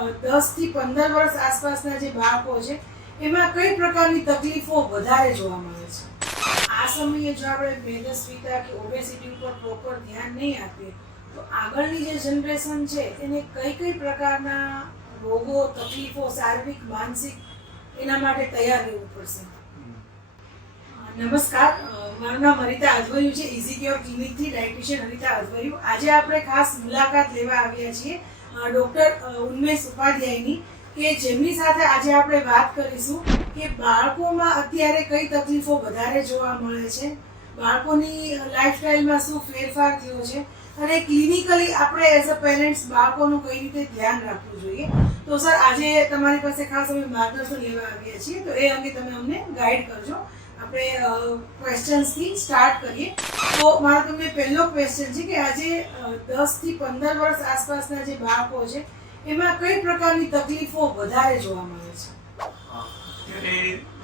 10 થી 15 વર્ષ આસપાસના જે બાળકો છે એમાં કઈ પ્રકારની તકલીફો વધારે જોવા મળે છે? આ સમયે જો આપણે મેદસ્વીતા કે ઓબેસિટી ઉપર પ્રોપર ધ્યાન નહીં આપીએ તો આગળની જે જનરેશન છે એને કઈ કઈ પ્રકારના રોગો, તકલીફો, શારીરિક, માનસિક એના માટે તૈયાર રહેવું પડશે. નમસ્કાર, મારું નામ હરિતા અધવૈયું છે, ઇઝી ક્યોર ક્લિનિકથી ડાયટિશિયન હરિતા અધવૈયું. આજે આપણે ખાસ મુલાકાત લેવા આવ્યા છીએ ડૉક્ટર ઉન્મેશ ઉપાધ્યાયની, કે જેમની સાથે આજે આપણે વાત કરીશું કે બાળકોમાં અત્યારે કઈ તકલીફો વધારે જોવા મળે છે, બાળકોની લાઈફસ્ટાઈલમાં શું ફેરફાર થયો છે અને ક્લિનિકલી આપણે એઝ અ પેરેન્ટ્સ બાળકોનું કઈ રીતે ધ્યાન રાખવું જોઈએ. તો સર, આજે તમારી પાસે ખાસ અમે માર્ગદર્શન લેવા આવ્યા છીએ, તો એ અંગે તમે અમને ગાઈડ કરજો. આપણે ક્વેશ્ચન્સથી સ્ટાર્ટ કરીએ. તો મારો તમને પહેલો ક્વેશ્ચન છે કે આજે 10 થી 15 વર્ષ આસપાસના જે બાળકો છે એમાં કઈ પ્રકારની તકલીફો વધારે જોવા મળે છે? અત્યારે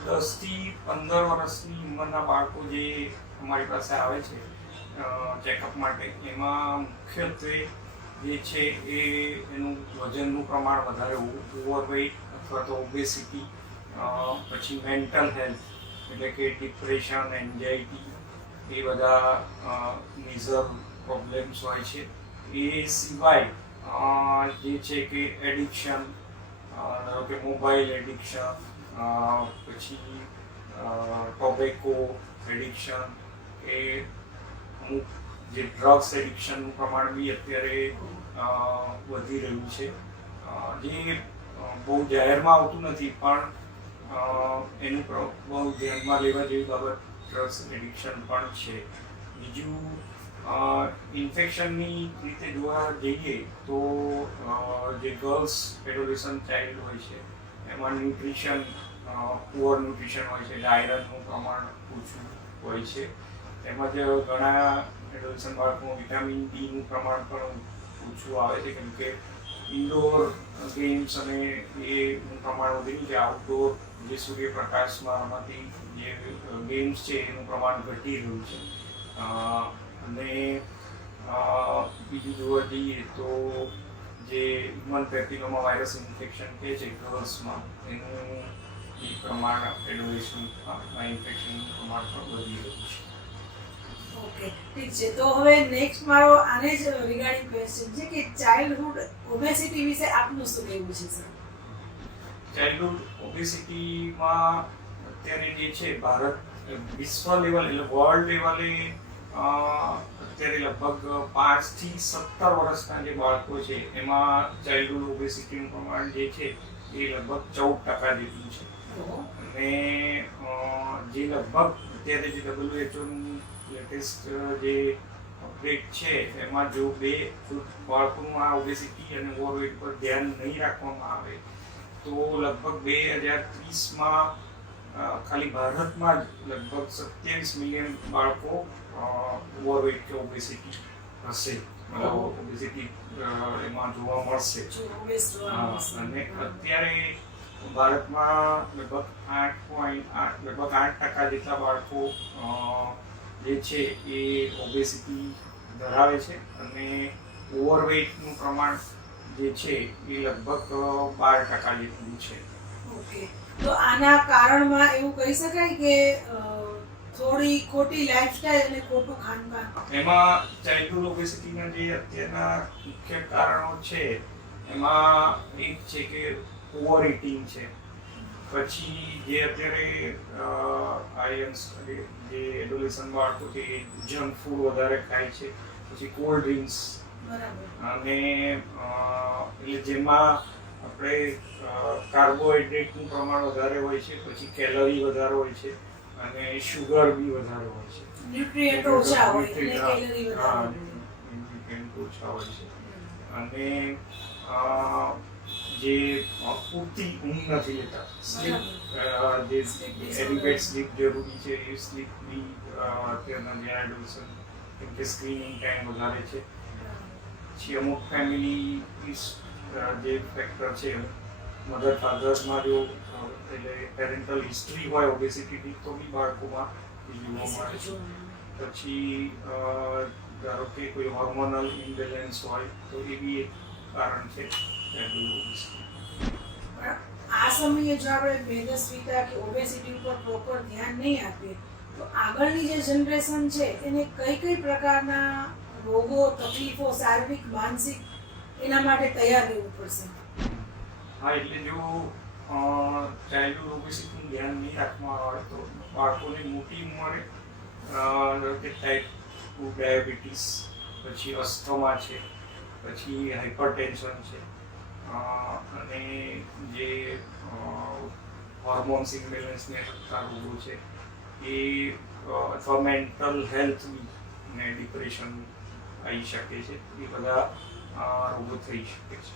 10 થી 15 વર્ષની ઉંમરના બાળકો જે અમારી પાસે આવે છે ચેકઅપ માટે, એમાં મુખ્યત્વે જે છે એનું વજનનું પ્રમાણ વધારે, ઓવરવેઇટ અથવા તો ઓબેસિટી, પછી મેન્ટલ હેલ્થ એટલે કે ડિપ્રેશન, એન્ઝાઇટી, એ બધા મેજર પ્રોબ્લેમ્સ હોય છે. એ સિવાય જે છે કે એડિક્શન, ધારો કે મોબાઈલ એડિક્શન, પછી ટોબેકો એડિક્શન, એ અમુક જે ડ્રગ્સ એડિક્શનનું પ્રમાણ બી અત્યારે વધી રહ્યું છે, જે બહુ જાહેરમાં આવતું નથી પણ એનું બહુ ધ્યાનમાં લેવા જેવી બાબત ડ્રગ્સ એડિક્શન પણ છે. બીજું, ઇન્ફેક્શનની રીતે જોવા જઈએ તો જે ગર્લ્સ એડોલેસન્ટ ચાઇલ્ડ હોય છે એમાં ન્યુટ્રિશન, પુઅર ન્યુટ્રિશન હોય છે, એટલે આયરનનું પ્રમાણ ઓછું હોય છે. તેમજ ઘણા એડોલેસન્ટ બાળકોમાં વિટામિન ડીનું પ્રમાણ પણ ઓછું આવે છે, કેમ કે ઇન્ડોર ગેમ્સ અને એનું પ્રમાણ વધ્યું છે. આઉટડોર જે સૂર્યપ્રકાશમાં રમાતી જે ગેમ્સ છે એનું પ્રમાણ ઘટી રહ્યું છે. અને બીજું જોવા જઈએ તો જે હ્યુમન પેપિલોમા વાયરસ ઇન્ફેક્શન કહે છે ગર્લ્સમાં, એનું એ પ્રમાણ એડોલેશનમાં ઇન્ફેક્શનનું પ્રમાણ પણ વધી રહ્યું છે. ઓકે, ઠીક છે. તો હવે નેક્સ્ટ મારો આને જ રિગાર્ડિંગ ક્વેશ્ચન છે કે ચાઇલ્ડહુડ ઓબેસિટી વિશે આપનું શું કહેવું છે સર? ચાઇલ્ડહુડ ઓબેસિટીમાં અત્યારે જે છે ભારત વિશ્વ લેવલ એટલે વર્લ્ડ લેવલે અત્યારે લગભગ 5 થી 17 વર્ષના જે બાળકો છે એમાં ચાઇલ્ડહુડ ઓબેસિટીનું પ્રમાણ જે છે એ લગભગ 14% જેટલું છે. અને જે લગભગ અત્યારે જે WHO લેટેસ્ટ જે અપડેટ છે એમાં જો બાળકોનું આ ઓબેસિટી અને ઓવરવેટ પર ધ્યાન નહીં રાખવામાં આવે તો લગભગ 2030માં ખાલી ભારતમાં જ લગભગ 27 મિલિયન બાળકો ઓવરવેટ કે ઓબેસિટી હશે, મતલબ ઓબેસિટી એમાં જોવા મળશે. અને અત્યારે ભારતમાં લગભગ 8% જેટલા બાળકો જે છે એ ઓબેસિટી ધરાવે છે અને ઓવરવેટનું પ્રમાણ જે છે એ લગભગ 12% જેટલું છે. ઓકે, તો આના કારણમાં એવું કહી શકાય કે થોડી ખોટી લાઈફસ્ટાઈલ અને ખોટું ખાનપાન? એમાં ચાઇલ્ડહુડ ઓબેસિટીના જે અત્યારના મુખ્ય કારણો છે એમાં એક છે કે ઓવર ઇટિંગ છે, પછી જે અત્યારે જે એડોલેસન્ટ બાળકો છે એ જંક ફૂડ વધારે ખાય છે, પછી કોલ્ડ ડ્રિંક્સ, અને એટલે જેમાં આપણે કાર્બોહાઈડ્રેટનું પ્રમાણ વધારે હોય છે, પછી કેલરી વધારે હોય છે અને શુગર બી વધારે હોય છે. ન્યુટ્રિયન્ટ ઓછા હોય એટલે કેલરી વધારે. ન્યુટ્રિયન્ટ ઓછા હોય છે. અને જે પૂરતી ઊંઘ નથી લેતા, સ્લીપ, જે એડિક્વેટ સ્લીપ જરૂરી છે એ સ્લીપ બી અત્યારના જે એડોલેસન્ટ, કેમ કે સ્ક્રીનિંગ ટાઈમ વધારે છે. પછી અમુક ફેમિલી જે ફેક્ટર છે, મધર ફાધરમાં જો એટલે પેરેન્ટલ હિસ્ટ્રી હોય ઓબેસિટીની તો બી બાળકોમાં જોવા મળે છે. પછી ધારો કે કોઈ હોર્મોનલ ઇમ્બેલેન્સ હોય તો એ બી એક કારણ છે. સમયે જો આપણે મેદસ્વીતા કે ઓબેસિટી ઉપર પ્રોપર ધ્યાન નહીં આપીએ તો આગળની જે જનરેશન છે એને કઈ કઈ પ્રકારના રોગો, તકલીફો, શારીરિક, માનસિક એના માટે તૈયાર રહેવું પડશે. હા, એટલે જો ચાઇલ્ડહુડ ઓબેસિટીનું ધ્યાન નહીં રાખવામાં આવે તો બાળકોને મોટી ઉંમરે કે ટાઈપ 2 ડાયાબિટીસ, પછી અસ્થમા છે, પછી હાઇપરટેન્શન છે, અને જે હોર્મોન્સ ઇમ્બેલેન્સને લગતા રોગો છે એ અથવા મેન્ટલ હેલ્થ ને ડિપ્રેશન આવી શકે છે. એ બધા રોગો થઈ શકે છે.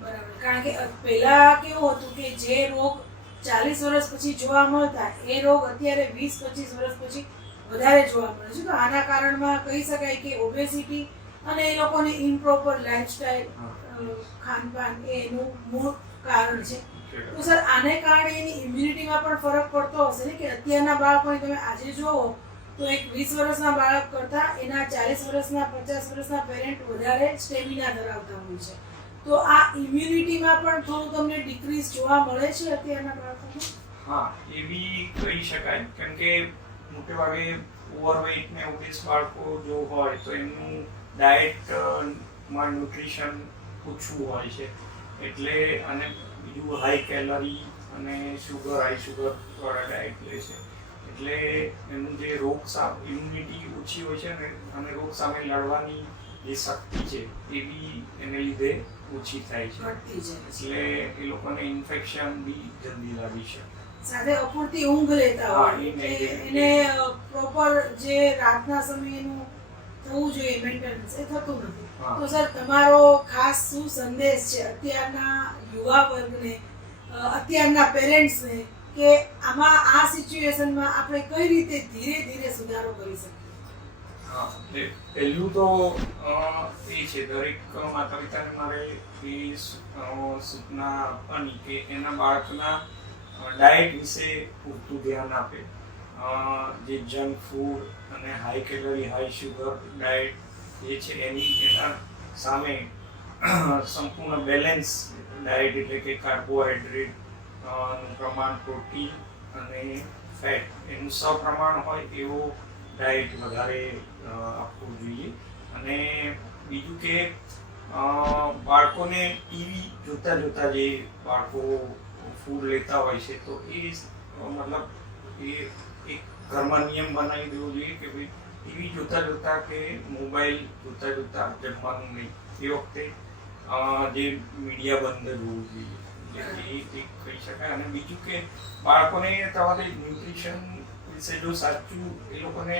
બરાબર, કારણ કે પહેલા કેવું હતું કે જે રોગ 40 વર્ષ પછી જોવા મળતા એ રોગ અત્યારે 20-25 વર્ષ પછી વધારે જોવા મળે છે. તો આના કારણમાં કહી શકાય કે ઓબેસિટી અને એ લોકોની ઇમ્પ્રોપર લાઇફસ્ટાઇલ, ખાનપાન એનું મૂળ કારણ છે. તો સર આને કારણે એની ઇમ્યુનિટીમાં પણ ફરક પડતો હશે ને, કે અત્યારના બાળકોને તમે આજે જોવો તો એક 20 વર્ષના બાળક કરતાં એના 40 વર્ષના 50 વર્ષના પેરેન્ટ વધારે સ્ટેમિના ધરાવતા હોય છે. તો આ ઇમ્યુનિટીમાં પણ થોડું તમને ડિક્રીઝ જોવા મળે છે અત્યારના બાળકોમાં? હા, એ બી કહી શકાય, કેમ કે મોટે ભાગે ઓવરવેઇટ ને ઓબેસ બાળકો જો હોય તો એમનું ડાયટમાં ન્યુટ્રિશન ઓછું હોય છે, એટલે અને બીજું હાઈ કેલરી અને હાઈ શુગર વાળા ડાયટ લે છે, એટલે એનું જે ઇમ્યુનિટી ઓછી હોય છે ને, અને રોગ સામે લડવાની જે શક્તિ છે એ બી એને લીધે ઓછી થાય છે, એટલે એ લોકોને ઇન્ફેક્શન બી જલ્દી લાગી શકે. સાથે અપૂરતી ઊંઘ લેતા હોય એને પ્રોપર જે રાતના સમયનું થવું જોઈએ મેન્ટેનન્સ એ થતું નથી. તો સર તમારો ખાસ શું સંદેશ છે અત્યારના યુવા વર્ગને, અત્યારના પેરેન્ટ્સને, કે આમાં આ સિચ્યુએશનમાં આપણે કઈ રીતે ધીરે ધીરે સુધારો કરી શકીએ? પહેલું તો એ છે, દરેક માતા પિતાને મારે એ સૂચના આપવાની કે એના બાળકના ડાયટ વિશે પૂરતું ધ્યાન આપે. જે જંક ફૂડ અને high calorie, high sugar diet જે છે એના સામે સંપૂર્ણ બેલેન્સ ડાયટ, એટલે કે કાર્બોહાઈડ્રેટ નું પ્રમાણ, પ્રોટીન અને ફેટ એનું સપ્રમાણ હોય એવો ડાયટ વધારે આપવું જોઈએ. અને બીજું કે બાળકોને ટીવી જોતા જે બાળકો ફૂડ લેતા હોય છે, તો એ મતલબ એ એક ઘરમાં નિયમ બનાવી દેવો જોઈએ કે ભાઈ ટીવી જોતા કે મોબાઈલ જોતા જમવાનું નહીં, એ વખતે જે મીડિયા બંધ હોવું જોઈએ, એ કહી શકાય. અને બીજું કે બાળકોને તમારે ન્યુટ્રિશન વિશે જો સાચું એ લોકોને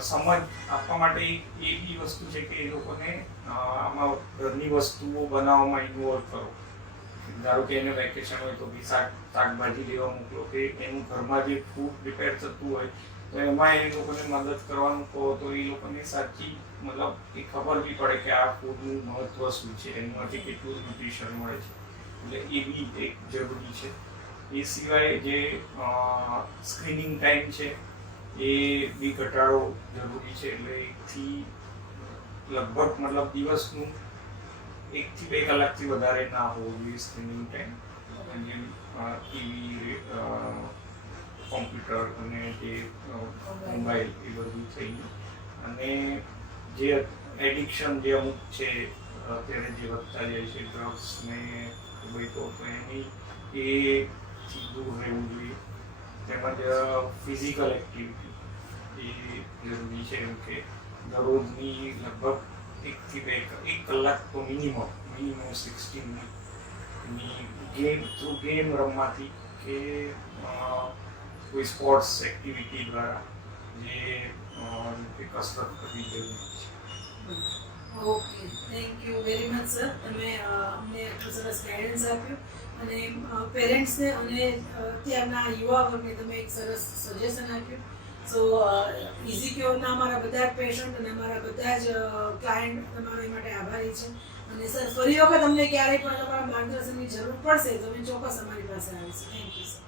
સમજ આપવા માટે એ બી વસ્તુ છે કે એ લોકોને આમાં ઘરની વસ્તુઓ બનાવવામાં ઇન્વોલ્વ કરો. ધારો કે એને વેકેશન હોય તો બી શાકભાજી લેવા મોકલો, કે એનું ઘરમાં જે ફૂડ પ્રિપેર થતું હોય તો એમાં એ લોકોને મદદ કરવાનું કહો, તો એ લોકોને સાચી મતલબ એ ખબર બી પડે કે આ ફૂડનું મહત્વ શું છે, એમાંથી કેટલું ન્યુટ્રિશન મળે છે, એટલે એ બી એક જરૂરી છે. એ સિવાય જે સ્ક્રીનિંગ ટાઈમ છે એ બી ઘટાડવો જરૂરી છે, એટલે લગભગ મતલબ દિવસનું 1 થી 2 કલાકથી વધારે ના હોવો જોઈએ સ્ક્રીનિંગ ટાઈમ. અને ટીવી, કોમ્પ્યુટર અને જે મોબાઈલ એ બધું થઈ ગયું. અને જે એડિક્શન જે અમુક છે અત્યારે જે વધતા જાય છે, ડ્રગ્સ ને તો એથી દૂર રહેવું જોઈએ. તેમજ ફિઝિકલ એક્ટિવિટી એ જરૂરી છે, એમ કે દરરોજની લગભગ 1 થી 2 કલાક તો મિનિમમ 60 મિનિટ ગેમ રમવાથી કે કોઈ સ્પોર્ટ્સ એક્ટિવિટી દ્વારા જે કસરત કરવી જરૂરી છે. Okay, thank you very much sir. તમે અમને એટલું સરસ ગાઈડન્સ આપ્યું અને પેરેન્ટ્સને અને અત્યારના યુવા વર્ગને તમે એક સરસ સજેશન આપ્યું. સો ઇઝીક્યોરના અમારા બધા જ પેશન્ટ અને અમારા બધા જ ક્લાયન્ટ તમારા માટે આભારી છે. અને સર ફરી વખત અમને ક્યારેય પણ તમારા માર્ગદર્શનની જરૂર પડશે તો અમે ચોક્કસ અમારી પાસે આવીશું. Thank you sir.